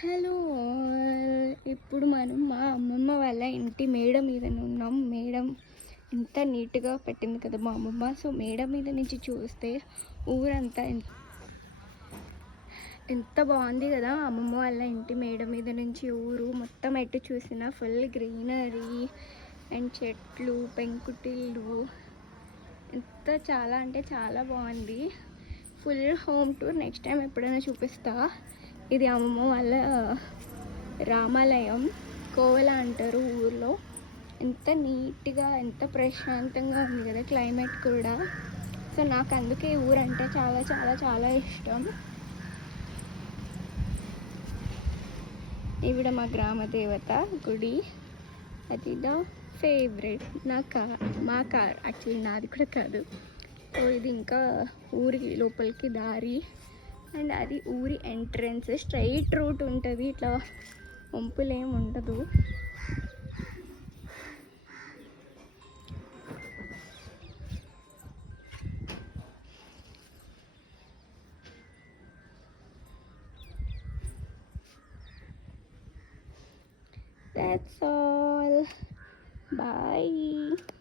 Hello all. ఇప్పుడు మనం మా అమ్మమ్మ వాళ్ళ ఇంటి మేడ మీద ఉన్నాం. మేడం ఎంత నీట్గా పెట్టింది కదా మా అమ్మమ్మ. సో మేడ మీద నుంచి చూస్తే ఊరంతా ఎంత బాగుంది కదా అమ్మమ్మ వాళ్ళ ఇంటి మేడ మీద నుంచి ఊరు మొత్తం ఎటు చూసినా ఫుల్ గ్రీనరీ అండ్ చెట్లు పెంకుటిల్లు ఎంత చాలా అంటే చాలా బాగుంది. Full home tour next time ఎప్పుడైనా చూపిస్తా. ఇది అమ్మమ్మ వాళ్ళ రామాలయం, కోవెల అంటారు ఊర్లో. ఎంత నీట్గా ఎంత ప్రశాంతంగా ఉంది కదా క్లైమేట్ కూడా. సో నాకు అందుకే ఊరంటే చాలా చాలా చాలా ఇష్టం. ఈవిడ మా గ్రామ దేవత గుడి. అది నా ఫేవరెట్. మా కార్ యాక్చువల్లీ నాది కూడా కాదు. సో ఇది ఇంకా ఊరి లోపలికి దారి అండ్ అది ఊరి ఎంట్రన్స్. స్ట్రైట్ రూట్ ఉంటుంది, ఇట్లా వంపులేం ఉండదు. That's all. Bye.